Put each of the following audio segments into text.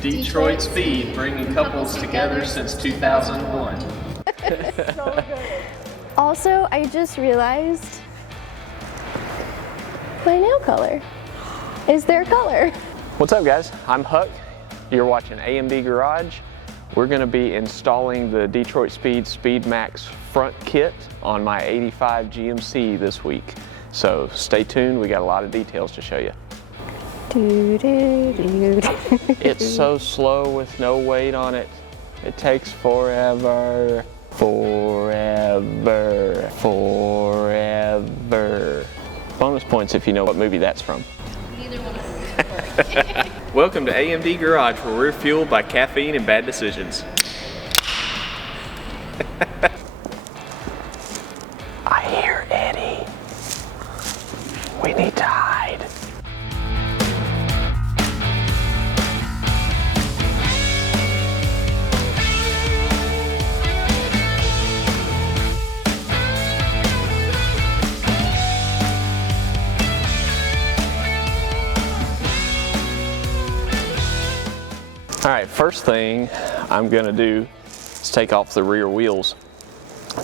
Detroit Speed, bringing couples together since 2001. So good. Also, I just realized my nail color is their color. What's up, guys? I'm Huck. You're watching AMD Garage. We're going to be installing the Detroit Speed SpeedMAX front kit on my 85 GMC this week. So stay tuned, we got a lot of details to show you. It's so slow with no weight on it. It takes forever. Forever. Forever. Bonus points if you know what movie that's from. Neither one of them work. Welcome to AMD Garage, where we're fueled by caffeine and bad decisions. I hear Eddie. We need to hide. All right, first thing I'm gonna do is take off the rear wheels.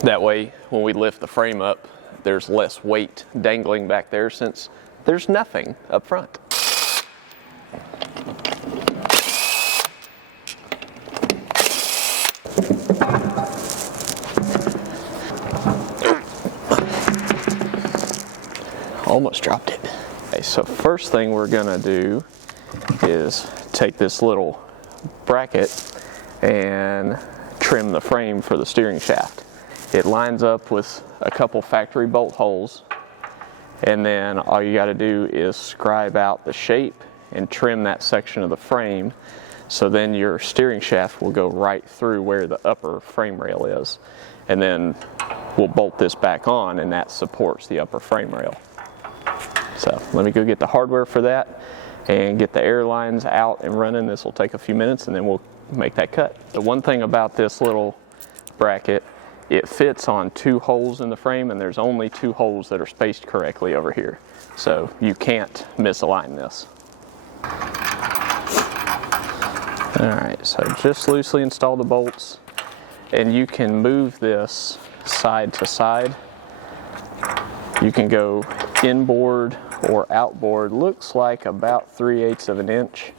That way, when we lift the frame up, there's less weight dangling back there since there's nothing up front. Almost dropped it. Okay, so first thing we're gonna do is take this little bracket and trim the frame for the steering shaft. It lines up with a couple factory bolt holes, and then all you got to do is scribe out the shape and trim that section of the frame, so then your steering shaft will go right through where the upper frame rail is, and then we'll bolt this back on and that supports the upper frame rail. So let me go get the hardware for that and get the air lines out and running. This will take a few minutes and then we'll make that cut. The one thing about this little bracket, it fits on 2 holes in the frame, and there's only 2 holes that are spaced correctly over here. So you can't misalign this. All right, so just loosely install the bolts, and you can move this side to side. You can go inboard or outboard. Looks like about 3/8 of an inch.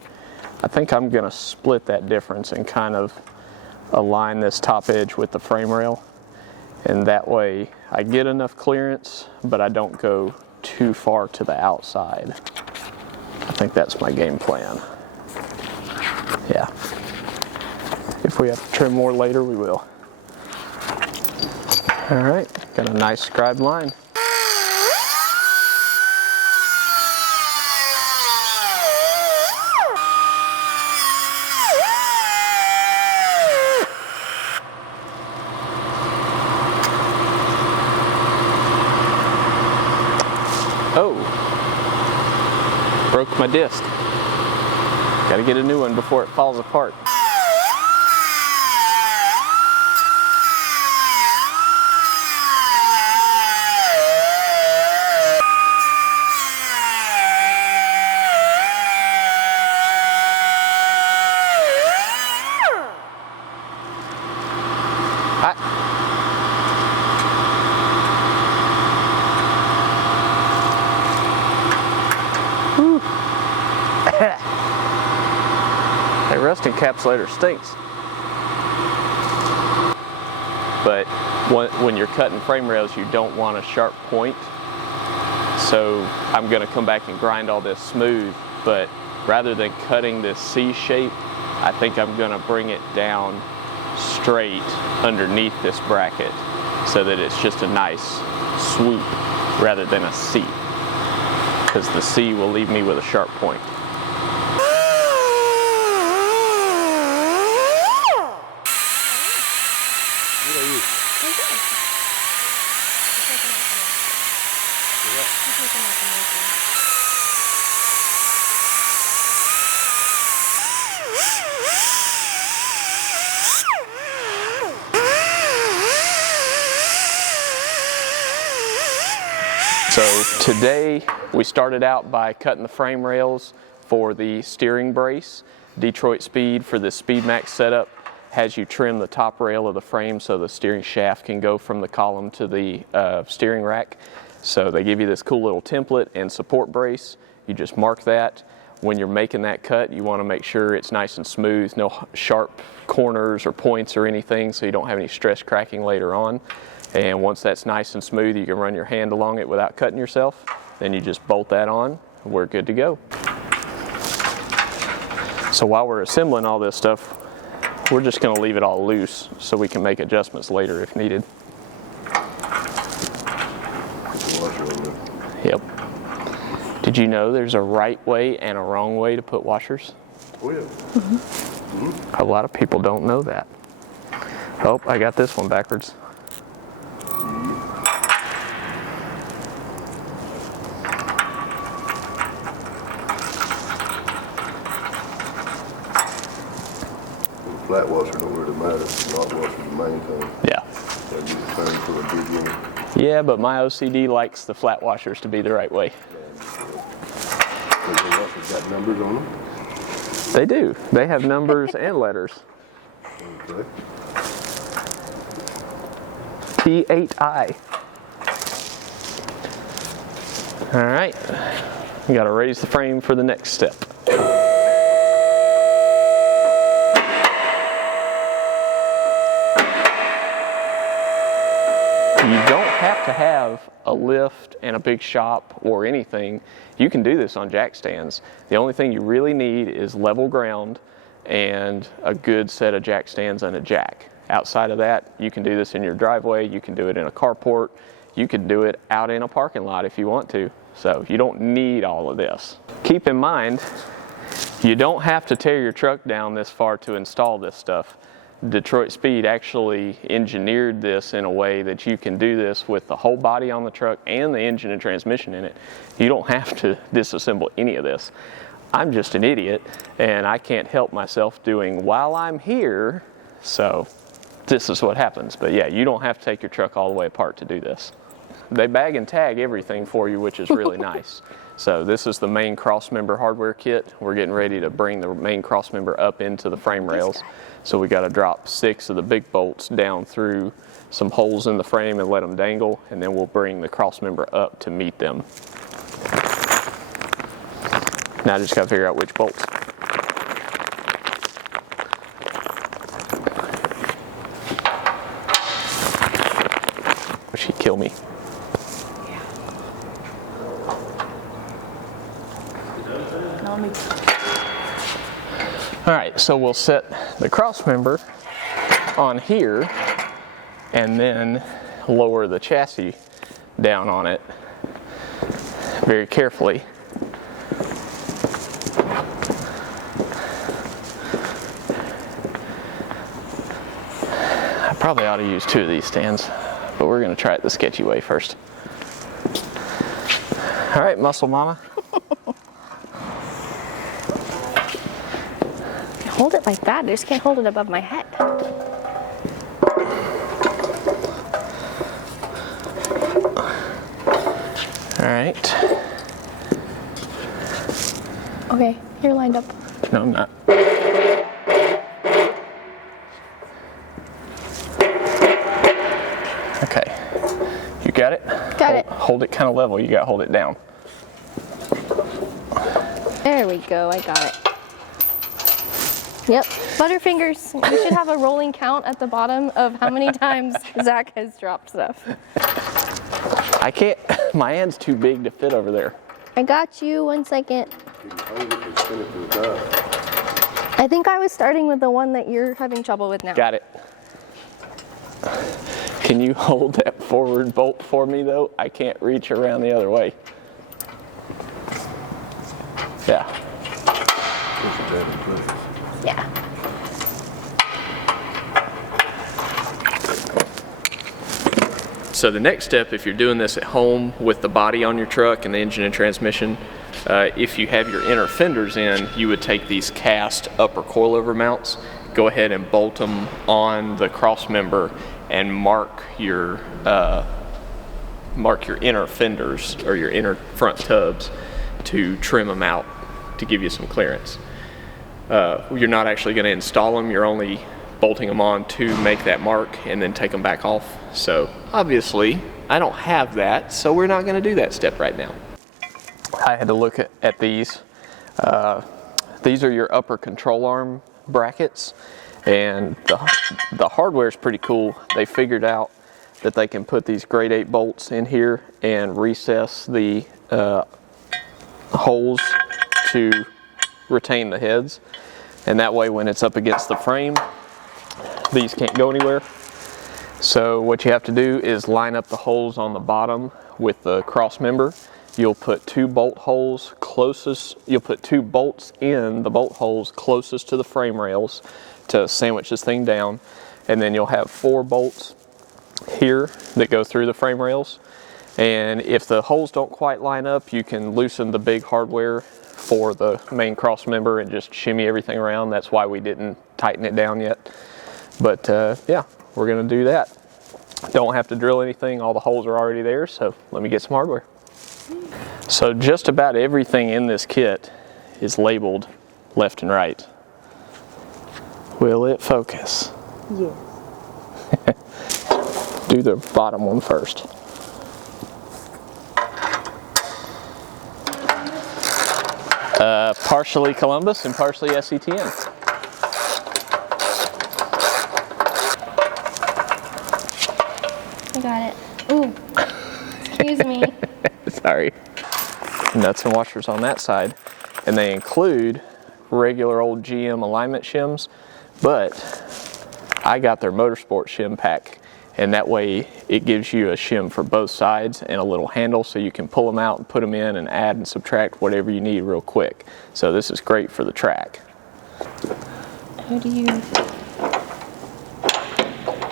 I think I'm gonna split that difference and kind of align this top edge with the frame rail, and that way I get enough clearance but I don't go too far to the outside. I think that's my game plan. Yeah, if we have to trim more later, we will. All right, got a nice scribed line. Oh, broke my disc. Gotta get a new one before it falls apart. That rust encapsulator stinks. But when you're cutting frame rails, you don't want a sharp point. So I'm gonna come back and grind all this smooth, but rather than cutting this C shape, I think I'm gonna bring it down straight underneath this bracket so that it's just a nice swoop rather than a C, because the C will leave me with a sharp point. So today we started out by cutting the frame rails for the steering brace. Detroit Speed for the SpeedMAX setup has you trim the top rail of the frame so the steering shaft can go from the column to the steering rack. So they give you this cool little template and support brace. You just mark that. When you're making that cut, you want to make sure it's nice and smooth, no sharp corners or points or anything, so you don't have any stress cracking later on. And once that's nice and smooth, you can run your hand along it without cutting yourself. Then you just bolt that on, and we're good to go. So while we're assembling all this stuff, we're just going to leave it all loose so we can make adjustments later if needed. Yep. Did you know there's a right way and a wrong way to put washers? Oh yeah. Mm-hmm. A lot of people don't know that. Oh, I got this one backwards. Flat washer don't really matter. Not washer the main thing. Yeah. And you turn to a big one. Yeah, but my OCD likes the flat washers to be the right way. The washers got numbers on them. They do. They have numbers and letters. Okay. P8I. All right. We got to raise the frame for the next step. You don't have to have a lift and a big shop or anything. You can do this on jack stands. The only thing you really need is level ground and a good set of jack stands and a jack. Outside of that, you can do this in your driveway, you can do it in a carport, you can do it out in a parking lot if you want to. So you don't need all of this. Keep in mind, you don't have to tear your truck down this far to install this stuff. Detroit Speed actually engineered this in a way that you can do this with the whole body on the truck and the engine and transmission in it. You don't have to disassemble any of this. I'm just an idiot and I can't help myself doing while I'm here, so this is what happens. But yeah, you don't have to take your truck all the way apart to do this. They bag and tag everything for you, which is really nice. So this is the main Crossmember hardware kit. We're getting ready to bring the main Crossmember up into the frame rails. So we got to drop 6 of the big bolts down through some holes in the frame and let them dangle, and then we'll bring the Crossmember up to meet them. Now I just got to figure out which bolts. Or she'd kill me. All right, so we'll set the Crossmember on here and then lower the chassis down on it very carefully. I probably ought to use 2 of these stands, but we're going to try it the sketchy way first. All right, muscle mama. Hold it like that. I just can't hold it above my head. All right. Okay, you're lined up. No, I'm not. Okay. You got it? Got it. Hold it kind of level. You got to hold it down. There we go. I got it. Yep. Butterfingers. We should have a rolling count at the bottom of how many times Zach has dropped stuff. I can't. My hand's too big to fit over there. I got you. 1 second. You can hold it and spin it to the side. I think I was starting with the one that you're having trouble with now. Got it. Can you hold that forward bolt for me though? I can't reach around the other way. Yeah. Push it down and push it. Yeah. So the next step, if you're doing this at home with the body on your truck and the engine and transmission, if you have your inner fenders in, you would take these cast upper coilover mounts, go ahead and bolt them on the Crossmember and mark your inner fenders or your inner front tubs to trim them out. to give you some clearance. You're not actually going to install them, you're only bolting them on to make that mark and then take them back off. So obviously I don't have that, so we're not going to do that step right now. I had to look at these. These are your upper control arm brackets, and the hardware is pretty cool. They figured out that they can put these grade 8 bolts in here and recess the holes to retain the heads, and that way when it's up against the frame, these can't go anywhere. So what you have to do is line up the holes on the bottom with the cross member. You'll put 2 bolt holes closest, you'll put 2 bolts in the bolt holes closest to the frame rails to sandwich this thing down, and then you'll have 4 bolts here that go through the frame rails. And if the holes don't quite line up, you can loosen the big hardware for the main cross member and just shimmy everything around. That's why we didn't tighten it down yet. But yeah, we're gonna do that. Don't have to drill anything, all the holes are already there, so let me get some hardware. So just about everything in this kit is labeled left and right. Will it focus? Yes. Do the bottom one first. Partially Columbus and partially SETN. I got it. Ooh, excuse me. Sorry. Nuts and washers on that side, and they include regular old GM alignment shims, but I got their motorsport shim pack, and that way it gives you a shim for both sides and a little handle so you can pull them out and put them in and add and subtract whatever you need real quick. So this is great for the track. How do you?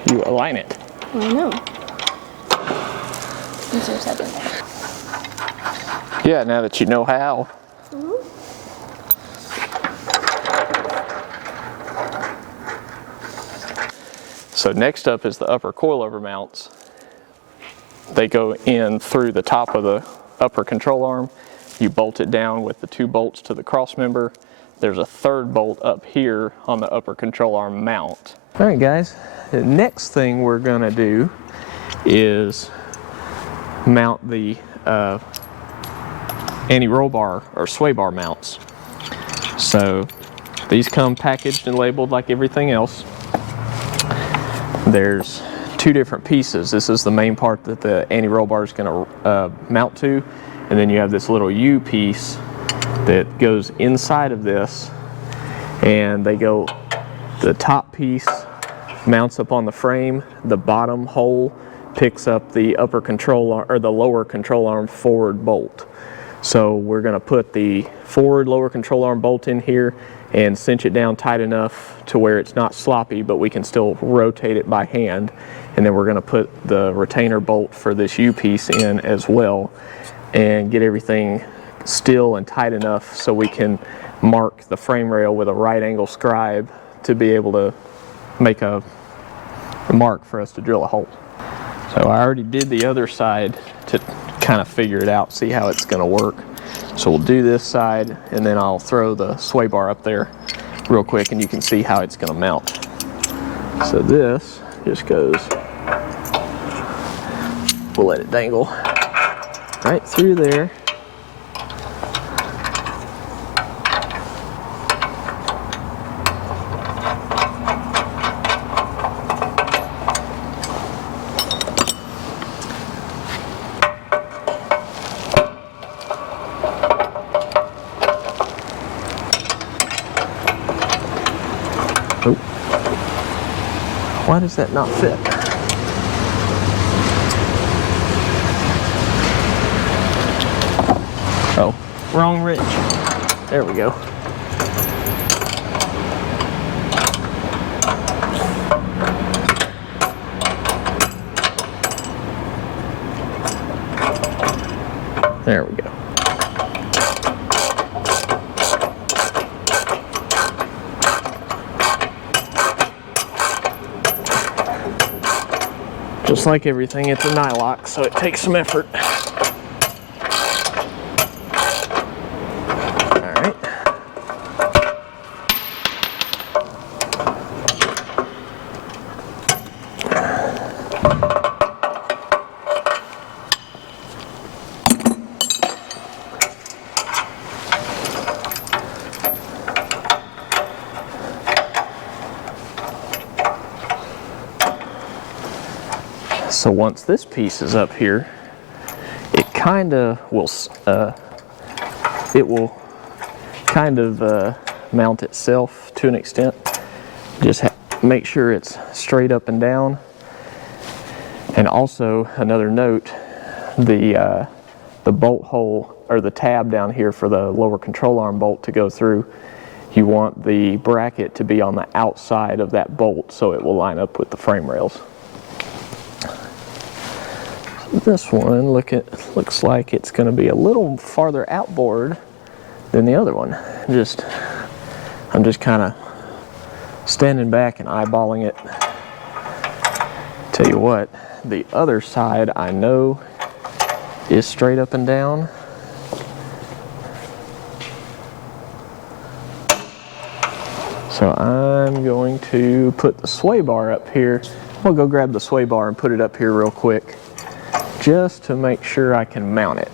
You align it. I know. These are separate. Yeah, now that you know how. So next up is the upper coilover mounts. They go in through the top of the upper control arm. You bolt it down with the 2 bolts to the cross member. There's a 3rd bolt up here on the upper control arm mount. All right, guys, the next thing we're gonna do is mount the anti-roll bar or sway bar mounts. So these come packaged and labeled like everything else. There's 2 different pieces. This is the main part that the anti-roll bar is going to mount to, and then you have this little U piece that goes inside of this, and they go, the top piece mounts up on the frame, the bottom hole picks up the upper control arm, or the lower control arm forward bolt. So we're going to put the forward lower control arm bolt in here and cinch it down tight enough to where it's not sloppy, but we can still rotate it by hand. And then we're going to put the retainer bolt for this U piece in as well and get everything still and tight enough so we can mark the frame rail with a right angle scribe to be able to make a mark for us to drill a hole. So I already did the other side to kind of figure it out, see how it's going to work. So we'll do this side, and then I'll throw the sway bar up there real quick, and you can see how it's going to mount. So this just goes, we'll let it dangle right through there. Why does that not fit? Oh, wrong wrench. There we go. There we go. Just like everything, it's a nylock, so it takes some effort. All right. So once this piece is up here, it kind of will, mount itself to an extent. Just make sure it's straight up and down. And also another note, the bolt hole or the tab down here for the lower control arm bolt to go through, you want the bracket to be on the outside of that bolt so it will line up with the frame rails. This one looks like it's going to be a little farther outboard than the other one. I'm just kind of standing back and eyeballing it. Tell you what, the other side I know is straight up and down. So I'm going to put the sway bar up here. We'll go grab the sway bar and put it up here real quick, just to make sure I can mount it.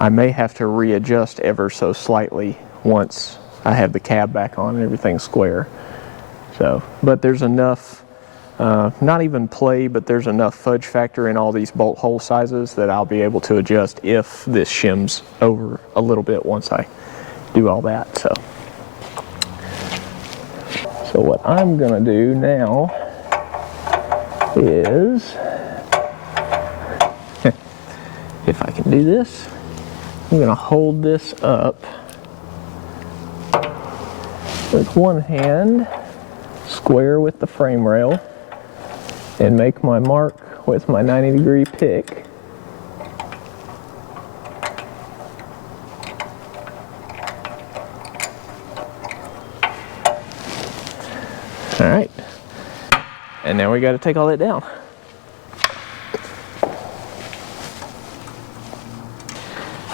I may have to readjust ever so slightly once I have the cab back on and everything's square. So, but there's enough, not even play, but there's enough fudge factor in all these bolt hole sizes that I'll be able to adjust if this shims over a little bit once I do all that. So what I'm gonna do now is, if I can do this, I'm going to hold this up with one hand, square with the frame rail, and make my mark with my 90-degree pick. All right, and now we got to take all that down.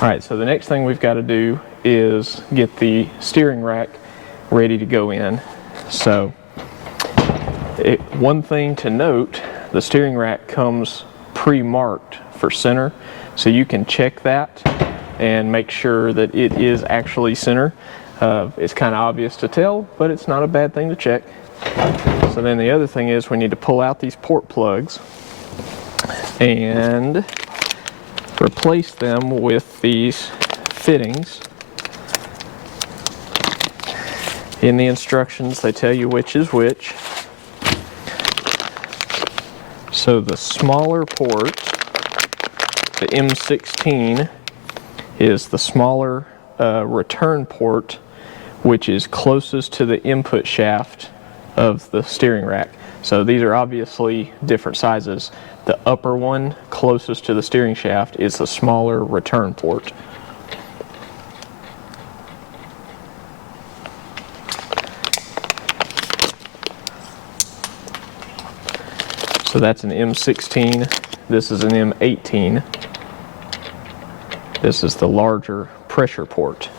Alright, so the next thing we've got to do is get the steering rack ready to go in. So, one thing to note, the steering rack comes pre-marked for center, so you can check that and make sure that it is actually center. It's kind of obvious to tell, but it's not a bad thing to check. So then the other thing is we need to pull out these port plugs and replace them with these fittings. In the instructions they tell you which is which. So the smaller port, the M16, is the smaller return port, which is closest to the input shaft of the steering rack. So these are obviously different sizes. The upper one, closest to the steering shaft, is the smaller return port. So that's an M16, this is an M18. This is the larger pressure port.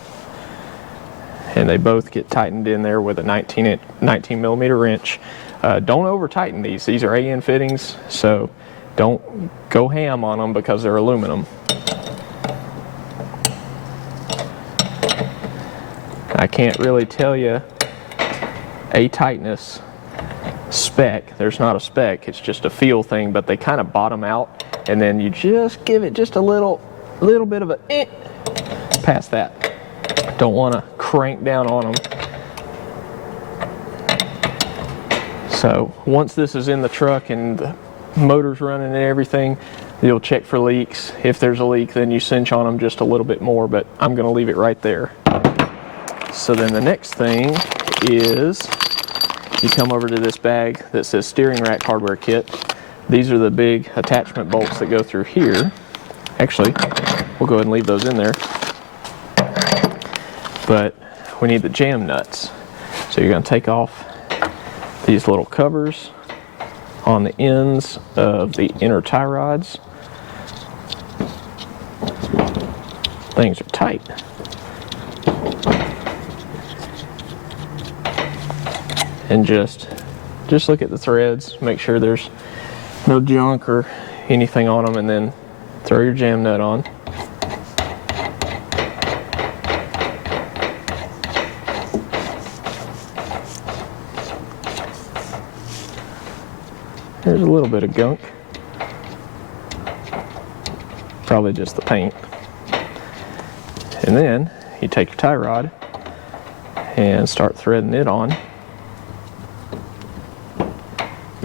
And they both get tightened in there with a 19 millimeter wrench. Don't over tighten these. These are AN fittings, so don't go ham on them because they're aluminum. I can't really tell you a tightness spec. There's not a spec, it's just a feel thing, but they kind of bottom out, and then you just give it just a little bit of a past that. Don't want to crank down on them. So once this is in the truck and the motor's running and everything, you'll check for leaks. If there's a leak, then you cinch on them just a little bit more, but I'm going to leave it right there. So then the next thing is you come over to this bag that says steering rack hardware kit. These are the big attachment bolts that go through here. Actually, we'll go ahead and leave those in there. But we need the jam nuts. So you're going to take off these little covers on the ends of the inner tie rods. Things are tight. And just look at the threads, make sure there's no junk or anything on them, and then throw your jam nut on. There's a little bit of gunk, probably just the paint. And then you take your tie rod and start threading it on.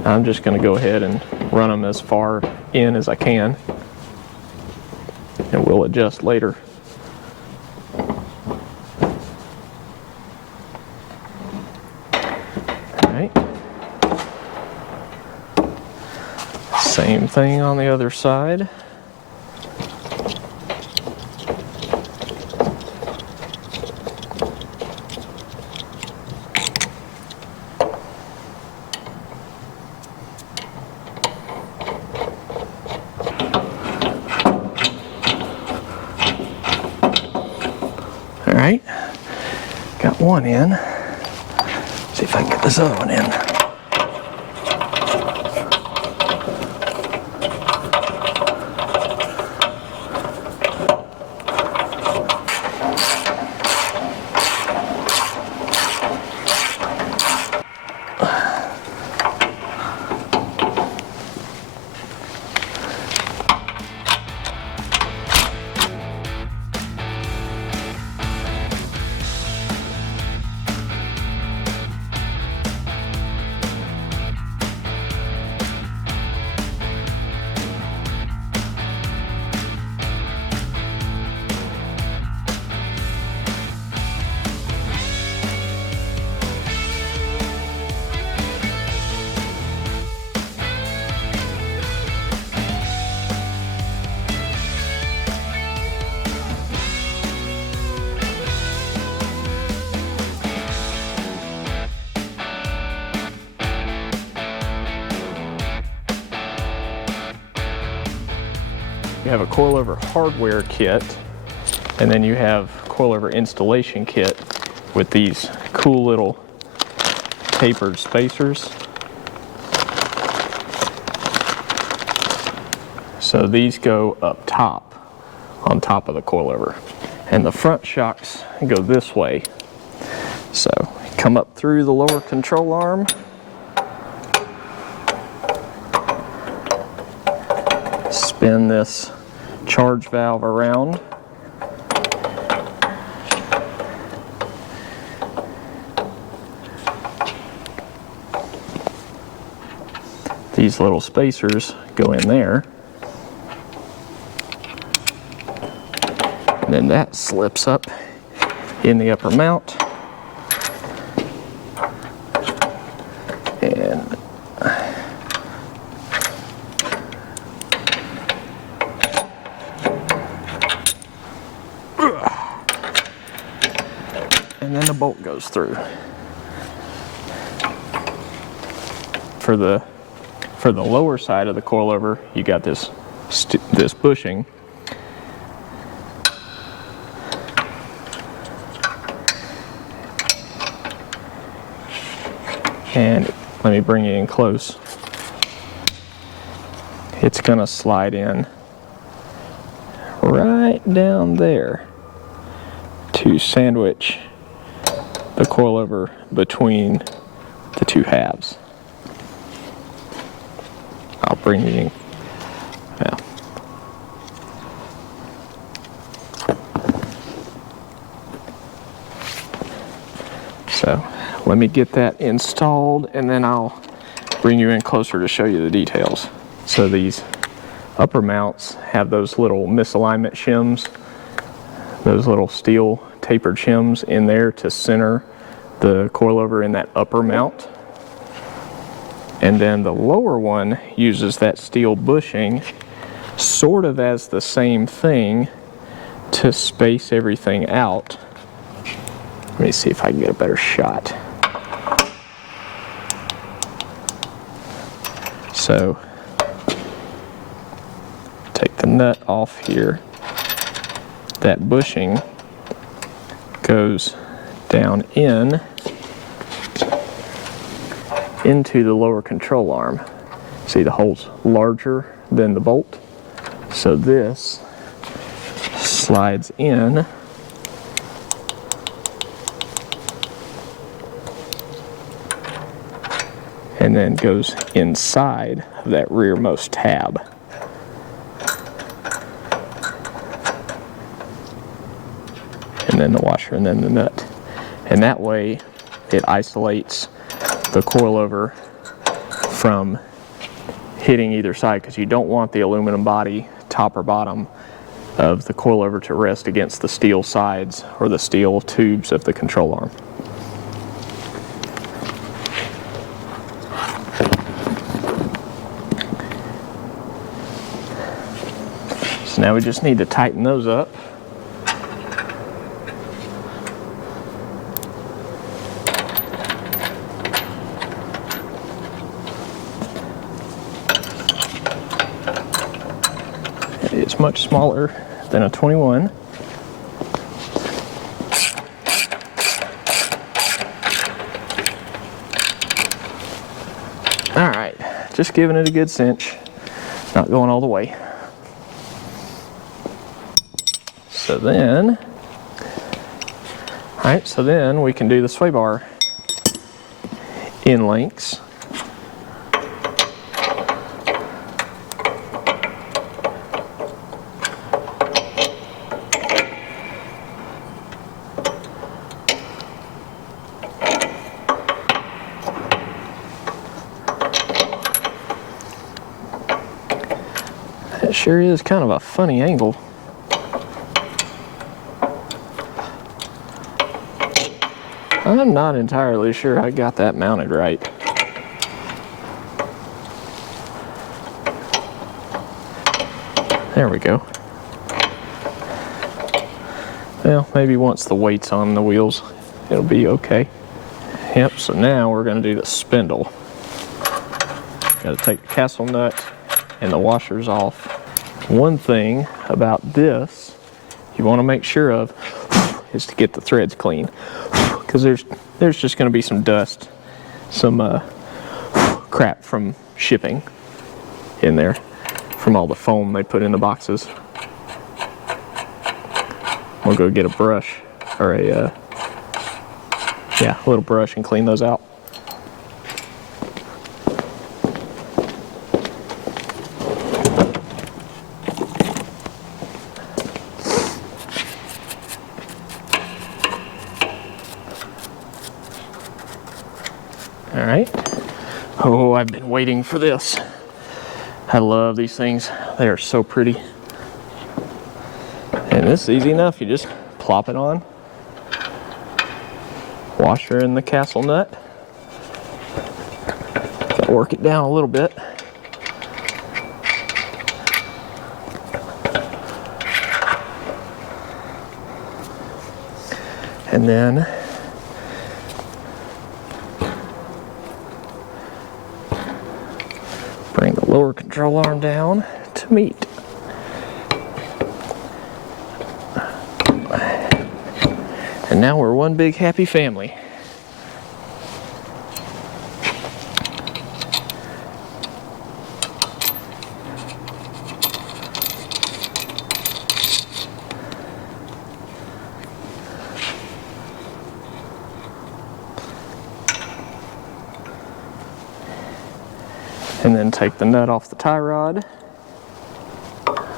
I'm just going to go ahead and run them as far in as I can, and we'll adjust later. Alright. Same thing on the other side. Alright, got one in. See if I can get this other one in. You have a coilover hardware kit, and then you have coilover installation kit with these cool little tapered spacers. So these go up top, on top of the coilover. And the front shocks go this way. So come up through the lower control arm. Spin this charge valve around. These little spacers go in there. And then that slips up in the upper mount. And then the bolt goes through. For the lower side of the coilover, you got this bushing. And let me bring it in close. It's gonna slide in right down there to sandwich the coilover between the two halves. I'll bring it in. Yeah. So let me get that installed, and then I'll bring you in closer to show you the details. So these upper mounts have those little misalignment shims, those little steel tapered shims in there to center the coilover in that upper mount. And then the lower one uses that steel bushing sort of as the same thing to space everything out. Let me see if I can get a better shot. So take the nut off here. That bushing goes down into the lower control arm. See, the hole's larger than the bolt, so this slides in and then goes inside of that rearmost tab. And then the washer and then the nut. And that way it isolates the coilover from hitting either side, because you don't want the aluminum body, top or bottom, of the coilover to rest against the steel sides or the steel tubes of the control arm. So now we just need to tighten those up. It's much smaller than a 21. All right, just giving it a good cinch, not going all the way. So then, all right, so then we can do the sway bar in lengths. It sure is kind of a funny angle. I'm not entirely sure I got that mounted right. There we go. Well, maybe once the weight's on the wheels, it'll be okay. Yep, so now we're going to do the spindle. Got to take the castle nut and the washers off. One thing about this you want to make sure of is to get the threads clean, because there's just going to be some dust, some crap from shipping in there, from all the foam they put in the boxes. We'll go get a brush, or a little brush, and clean those out. All right. Oh, I've been waiting for this. I love these things. They are so pretty. And this is easy enough. You just plop it on. Washer in the castle nut. Gotta work it down a little bit. And then bring the lower control arm down to meet. And now we're one big happy family. And then take the nut off the tie rod,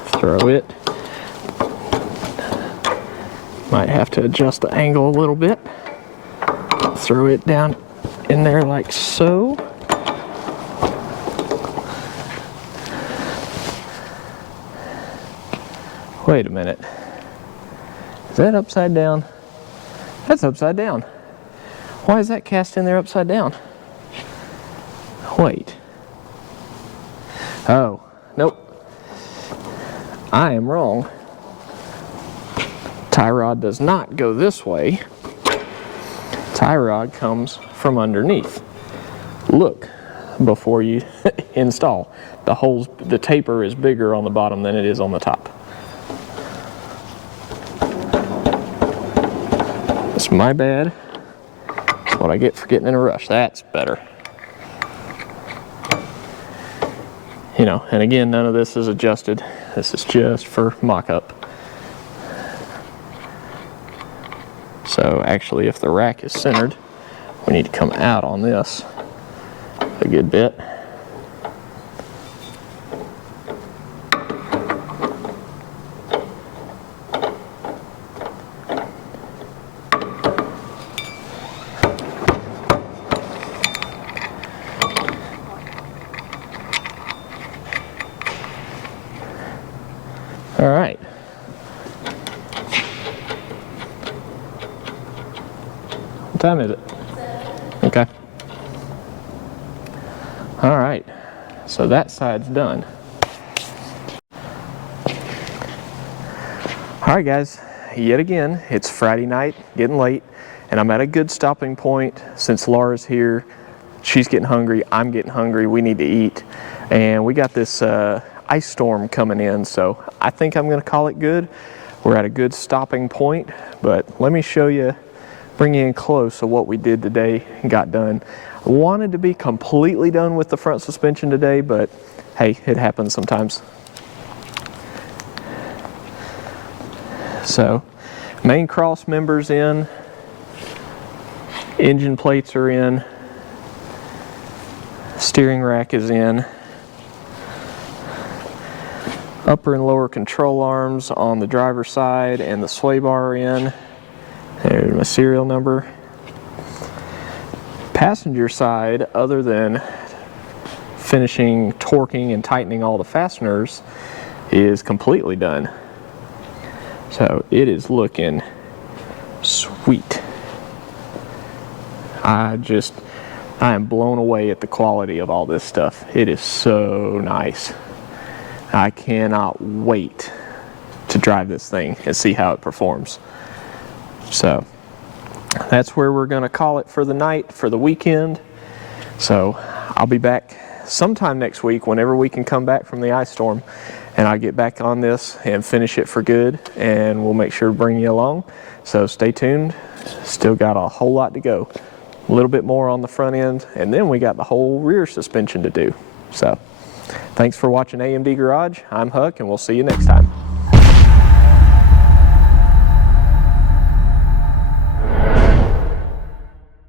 throw it. Might have to adjust the angle a little bit. Throw it down in there like so. Wait a minute. Is that upside down? That's upside down. Why is that cast in there upside down? Wait. Oh, nope. I am wrong. Tie rod does not go this way. Tie rod comes from underneath. Look, before you install. The holes, the taper is bigger on the bottom than it is on the top. That's my bad. That's what I get for getting in a rush. That's better. You know, and again, none of this is adjusted. This is just for mock-up. So actually, if the rack is centered, we need to come out on this a good bit. All right. What time is it? Okay. All right. So that side's done. All right, guys. Yet again, it's Friday night, getting late, and I'm at a good stopping point since Laura's here. She's getting hungry. I'm getting hungry. We need to eat, and we got this ice storm coming in, so I think I'm going to call it good. We're at a good stopping point, but let me show you, bring you in close of what we did today and got done. I wanted to be completely done with the front suspension today, but hey, it happens sometimes. So, main cross members in, engine plates are in, steering rack is in, upper and lower control arms on the driver's side and the sway bar are in. There's my serial number. Passenger side, other than finishing torquing and tightening all the fasteners, is completely done. So it is looking sweet. I am blown away at the quality of all this stuff. It is so nice. I cannot wait to drive this thing and see how it performs. So that's where we're going to call it for the night, for the weekend. So I'll be back sometime next week whenever we can come back from the ice storm, and I'll get back on this and finish it for good, and we'll make sure to bring you along. So stay tuned. Still got a whole lot to go. A little bit more on the front end, and then we got the whole rear suspension to do. So thanks for watching AMD Garage. I'm Huck, and we'll see you next time.